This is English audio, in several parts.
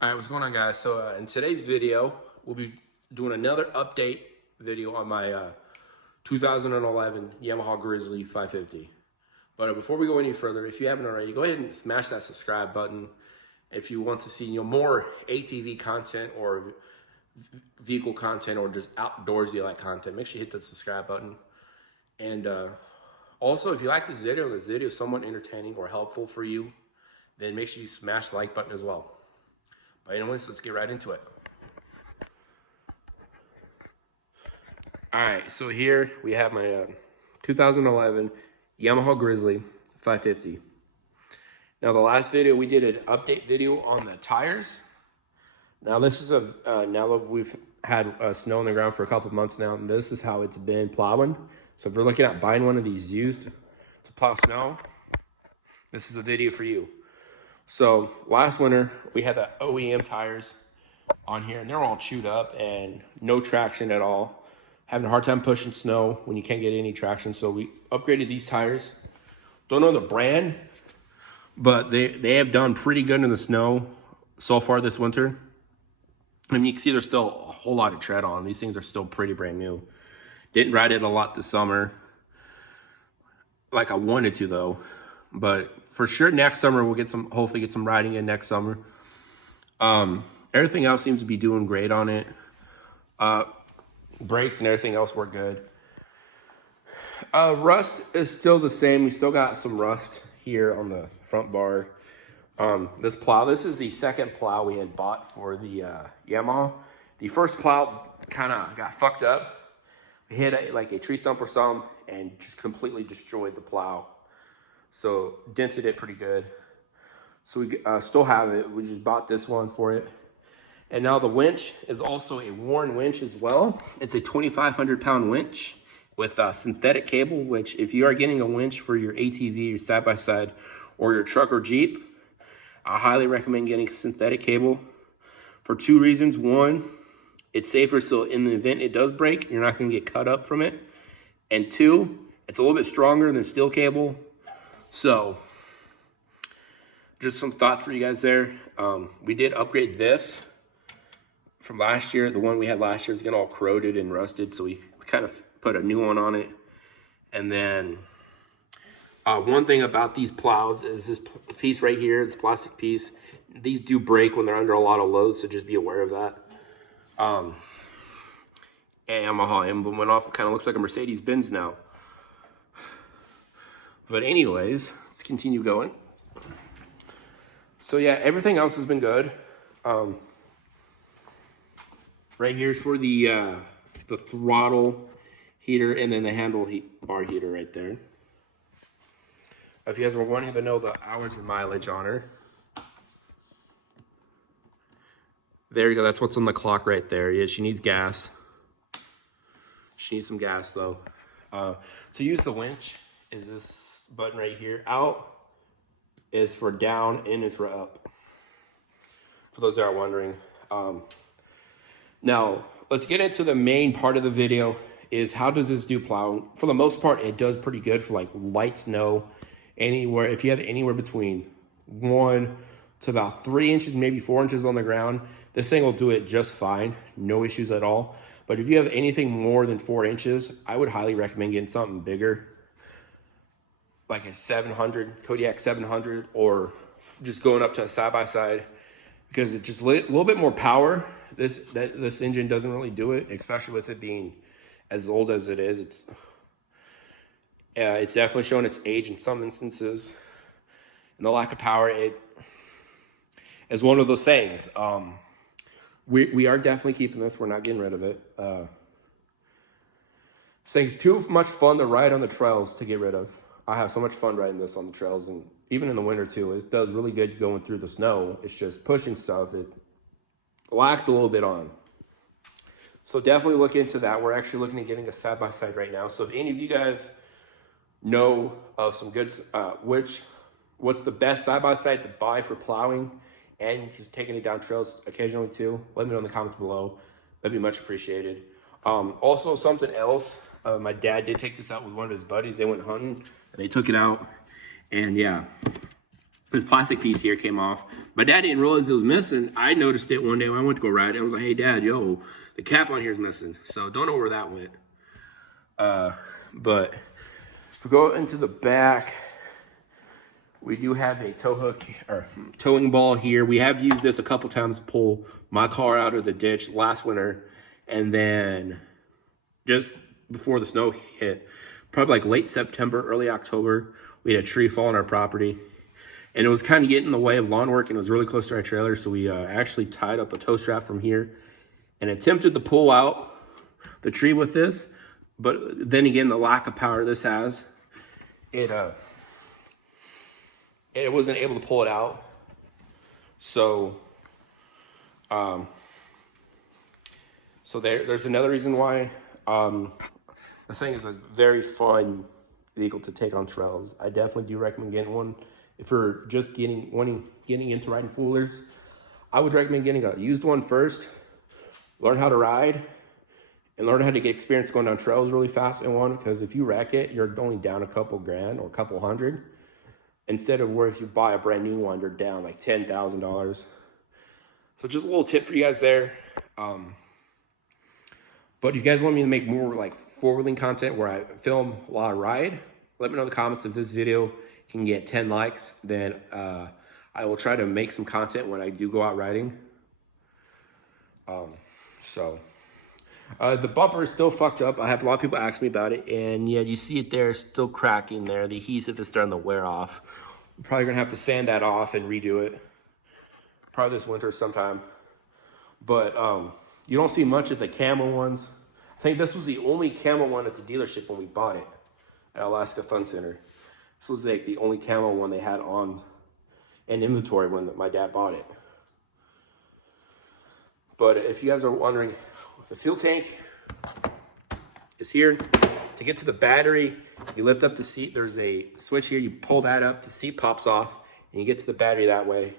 All right, what's going on, guys? So in today's video, we'll be doing another update video on my 2011 Yamaha Grizzly 550. But before we go any further, if you haven't already, go ahead and smash that subscribe button if you want to see more ATV content or vehicle content or just outdoorsy like content. Make sure you hit the subscribe button. And also, if you like this video is somewhat entertaining or helpful for you, then make sure you smash the like button as well. But anyways, let's get right into it. All right, so here we have my 2011 Yamaha Grizzly 550. Now the last video we did an update video on the tires. Now this is now that we've had snow on the ground for a couple months now, and this is how it's been plowing. So if you're looking at buying one of these used to plow snow, this is a video for you. So last winter we had the OEM tires on here, and they're all chewed up and no traction at all. Having a hard time pushing snow when you can't get any traction. So we upgraded these tires. Don't know the brand, but they have done pretty good in the snow so far this winter. I mean, you can see there's still a whole lot of tread on them. These things are still pretty brand new. Didn't ride it a lot this summer like I wanted to though. But for sure next summer we'll hopefully get some riding in next summer. Everything else seems to be doing great on it. Brakes and everything else work good. Rust is still the same. We still got some rust here on the front bar. This plow, this is the second plow we had bought for the Yamaha. The first plow kind of got fucked up. We hit like a tree stump or something and just completely destroyed the plow. So dented it pretty good. So we still have it. We just bought this one for it. And now the winch is also a worn winch as well. It's a 2,500 pound winch with synthetic cable, which if you are getting a winch for your ATV, your side-by-side, or your truck or Jeep, I highly recommend getting synthetic cable for two reasons. One, it's safer, so in the event it does break, you're not gonna get cut up from it. And two, it's a little bit stronger than steel cable. So just some thoughts for you guys there. We did upgrade this from last year. The one we had last year is getting all corroded and rusted, so we kind of put a new one on it. And then one thing about these plows is this piece right here, this plastic piece, these do break when they're under a lot of load, so just be aware of that. And Yamaha emblem went off. It kind of looks like a Mercedes-Benz now. But anyways, let's continue going. So yeah, everything else has been good. Right here is for the throttle heater and then the handle bar heater right there. If you guys were wanting to know the hours and mileage on her, there you go. That's what's on the clock right there. Yeah, she needs gas. She needs some gas though. To use the winch is this button right here. Out is for down, in is for up. For those that are wondering. Now, let's get into the main part of the video, is how does this do plowing? For the most part, it does pretty good for like light snow. Anywhere, if you have anywhere between 1 to about 3 inches, maybe 4 inches on the ground, this thing will do it just fine. No issues at all. But if you have anything more than 4 inches, I would highly recommend getting something bigger, like a 700, Kodiak 700, or just going up to a side-by-side, because it just a little bit more power. This engine doesn't really do it, especially with it being as old as it is. It's definitely showing its age in some instances, and the lack of power. It is one of those things. We are definitely keeping this. We're not getting rid of it. This thing's too much fun to ride on the trails to get rid of. I have so much fun riding this on the trails, and even in the winter too. It does really good going through the snow. It's just pushing stuff. It lacks a little bit on. So definitely look into that. We're actually looking at getting a side-by-side right now. So if any of you guys know of some good, what's the best side-by-side to buy for plowing and just taking it down trails occasionally too, let me know in the comments below. That'd be much appreciated. Also something else, my dad did take this out with one of his buddies. They went hunting and they took it out, and yeah, this plastic piece here came off. My dad didn't realize it was missing. I noticed it one day when I went to go ride it. I was like, hey, Dad, yo, the cap on here is missing. So don't know where that went. But if we go into the back, we do have a tow hook or towing ball here. We have used this a couple times to pull my car out of the ditch last winter. And then just before the snow hit, probably like late September, early October, we had a tree fall on our property. And it was kind of getting in the way of lawn work, and it was really close to our trailer. So we actually tied up a tow strap from here and attempted to pull out the tree with this. But then again, the lack of power this has, it wasn't able to pull it out. So, there's another reason why. This thing is a very fun vehicle to take on trails. I definitely do recommend getting one. If you're just getting into riding foolers, I would recommend getting a used one first. Learn how to ride and learn how to get experience going down trails really fast in one. Because if you wreck it, you're only down a couple grand or a couple hundred. Instead of where if you buy a brand new one, you're down like $10,000. So just a little tip for you guys there. But if you guys want me to make more like four-wheeling content where I film while I ride, let me know in the comments. If this video can get 10 likes, then I will try to make some content when I do go out riding. The bumper is still fucked up. I have a lot of people ask me about it, and yeah, you see it there, still cracking there. The adhesive is starting to wear off. I'm probably gonna have to sand that off and redo it, probably this winter sometime. But you don't see much of the camo ones. I think this was the only camo one at the dealership when we bought it at Alaska Fun Center. This was like the only camo one they had on in inventory when my dad bought it. But if you guys are wondering, the fuel tank is here. To get to the battery, you lift up the seat. There's a switch here. You pull that up, the seat pops off, and you get to the battery that way.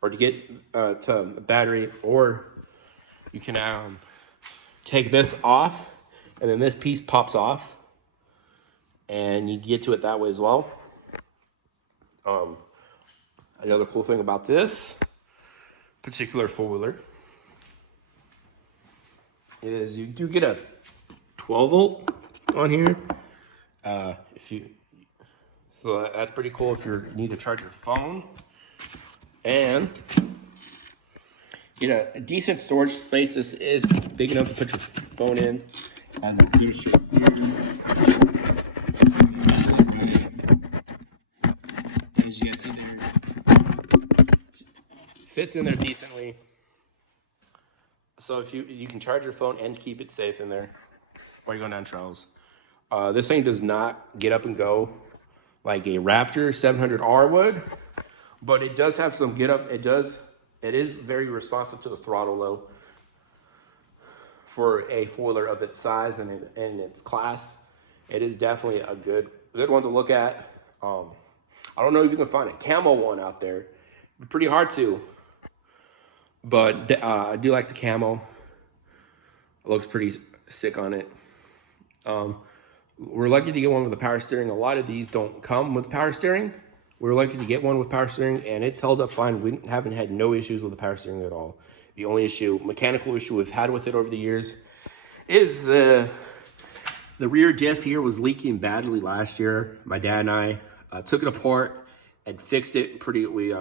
Or to get to the battery, or you can take this off, and then this piece pops off, and you get to it that way as well. Another cool thing about this particular four-wheeler is you do get a 12 volt on here. So that's pretty cool if you need to charge your phone, and get a decent storage space. This is big enough to put your phone in. As a piece here. As you see there, fits in there decently. So if you can charge your phone and keep it safe in there while you're going down trails. This thing does not get up and go like a Raptor 700R would, but it does have some get up. It is very responsive to the throttle though. For a four-wheeler of its size and its class, it is definitely a good one to look at. I don't know if you can find a camo one out there. It'd be pretty hard to, but I do like the camo. It looks pretty sick on it. We're lucky to get one with the power steering. A lot of these don't come with power steering. We're lucky to get one with power steering, and it's held up fine. We haven't had no issues with the power steering at all. The only mechanical issue we've had with it over the years is the rear diff here was leaking badly last year. My dad and I took it apart and fixed it. We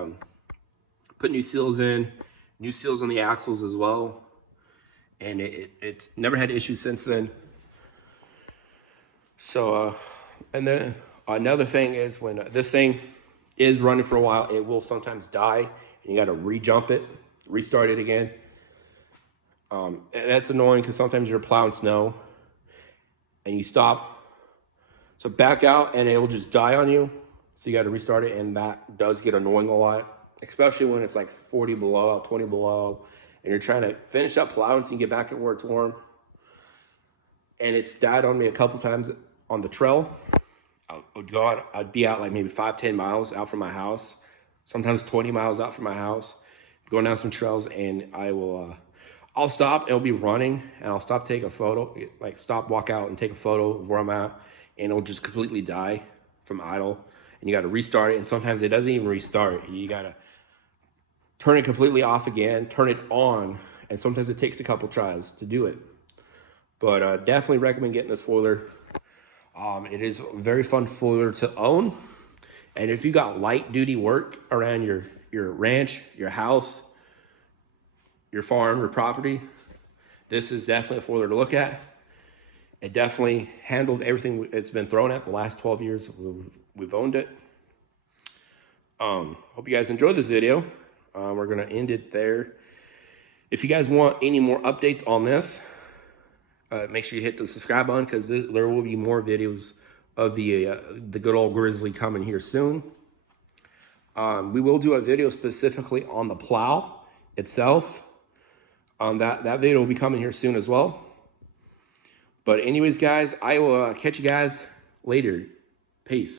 put new seals in, new seals on the axles as well. And it's never had issues since then. So, and then another thing is when this thing is running for a while, it will sometimes die and you got to re-jump it. Restart it again. And that's annoying because sometimes you're plowing snow and you stop. So back out and it will just die on you. So you got to restart it, and that does get annoying a lot, especially when it's like 40 below, 20 below, and you're trying to finish up plowing so you get back at where it's warm. And it's died on me a couple times on the trail. I'd be out like maybe 5-10 miles out from my house, sometimes 20 miles out from my house, going down some trails, and I'll stop, it'll be running, and I'll stop, take a photo, walk out and take a photo of where I'm at, and it'll just completely die from idle. And and you got to restart it, and sometimes it doesn't even restart. You got to turn it completely off again, turn it on, and sometimes it takes a couple tries to do it. But definitely recommend getting this foiler. It is a very fun foiler to own. And if you got light duty work around your ranch, your house, your farm, your property, this is definitely a foiler to look at. It definitely handled everything it's been thrown at the last 12 years we've owned it. Hope you guys enjoyed this video. We're gonna end it there. If you guys want any more updates on this, make sure you hit the subscribe button, because there will be more videos of the good old Grizzly coming here soon. We will do a video specifically on the plow itself. That video will be coming here soon as well. But anyways, guys, I will catch you guys later. Peace.